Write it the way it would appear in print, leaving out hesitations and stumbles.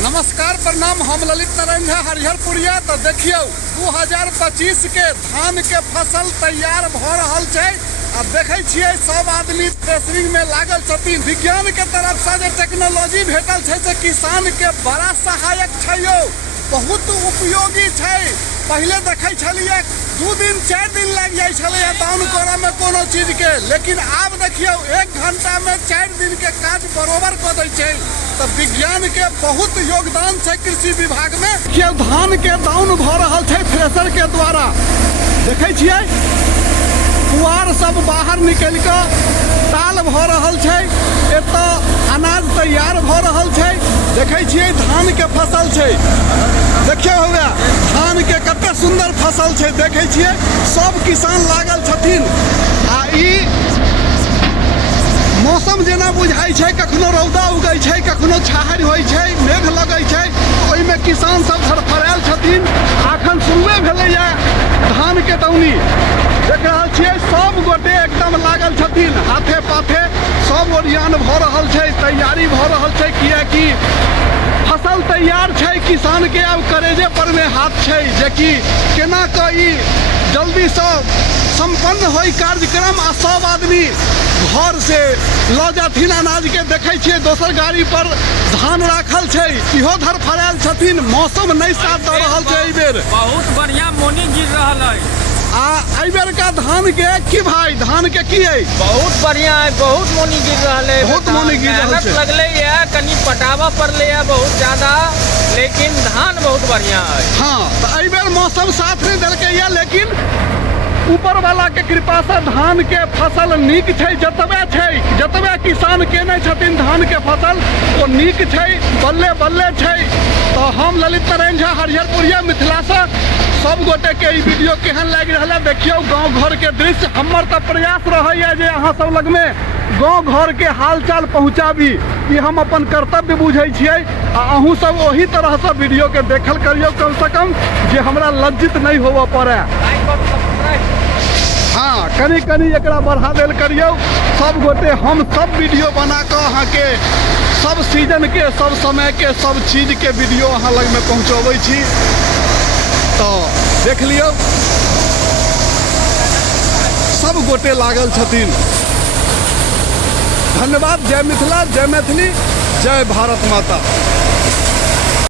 नमस्कार प्रणाम, हम ललित नारायण झा हरिहरपुरिया। तो देखियो 2025 के धान के फसल तैयार भ रहल छै। अब देखे छियै सब आदमी थ्रेसरिंग में लागल छथिन। विज्ञान के तरफ से जे टेक्नोलॉजी भेटल छै से किसान के बड़ा सहायक छै यो, बहुत उपयोगी छै। पहले देखे छलिए 2 दिन 4 दिन लग जाए छले दाउन करऽ में कोनो चीज के, लेकिन अब देखियो 1 घंटा में 4 दिन के काज बरोबर कर दै छै। तो विज्ञान के बहुत योगदान छै कृषि विभाग में। के धान के दाउन भ रहल छै थ्रेसर के द्वारा। देखे छियै पुआर सब बाहर निकल के ताल भ रहल छै, एतऽ अनाज तैयार भ रहल छै। देखे छियै धान के फसल छै, देखियो होगा धान के कते सुंदर फसल छै। देखे छियै सब किसान लागल छथिन। आ ई मौसम जेना बुझाई छै, कखनो रौदा उगै छै, कखनो छाहरि होइ छै, मेघ लगै छै, ओहिमे किसान सब फरफरायल छथिन। अखन शुरुए भेलैया धान के दौनी। देख रहल छियै सब गोटे एकदम लागल छथिन, हाथे पाथे सब ओरियान भ रहल छै, तैयारी भ रहल छै। कियाकि फसल तैयार छै, किसान के अब करेजे पर में हाथ छै जे कि केना कऽ ई जल्दी से संपन्न होई कार्यक्रम। आ सब आदमी घर से लऽ जाथिन अनाज के। देखे छियै दोसर गाड़ी पर धान राखल छै, इहो धरफरायल छथिन। मौसम नहीं साथ दऽ रहल छै एहि बेर, बहुत बढ़िया मोनी गिर रहल है। आ एहि बेर का धान के की भाई, धान के की है? बहुत बढ़िया है, बहुत मोनी गिर रहल है। बहुत मोनी गिर रहल छै। लगले है, कनी पटावा पड़ले है बहुत ज्यादा, लेकिन धान बहुत बढ़िया है। हाँ, तो एहि बेर मौसम साथ नहीं देलकै है, लेकिन ऊपर वाला के कृपा से धान के फसल नीक छै। जतबे किसान केने छथिन धान के फसल वो नीक छै, बल्ले बल्ले छै। तो हम ललित नारायण झा हरिहरपुरिया मिथिला से सब गोटे के ई वीडियो केहन लागि रहल है देखियो। गाँव घर के दृश्य हमर तो प्रयास रहे जे अहाँ सब लग में गाँव घर के हाल चाल पहुँचाबी, ई हम अपन कर्तव्य बुझे छियै। आ अहूँ सब वही तरह से वीडियो के देखल करियो, कम से कम जे हमरा लज्जित नहीं होबऽ पड़े। हाँ, कनी कनी एकरा बढ़ा देल करियो सब गोटे। हम सब वीडियो बना के अहाँ के सब सीजन के, सब समय के, सब चीज के वीडियो अहाँ लग में पहुँचबै छी। तो देख लियो सब गोटे लागल छथिन। धन्यवाद। जय मिथिला, जय मैथिली, जय भारत माता।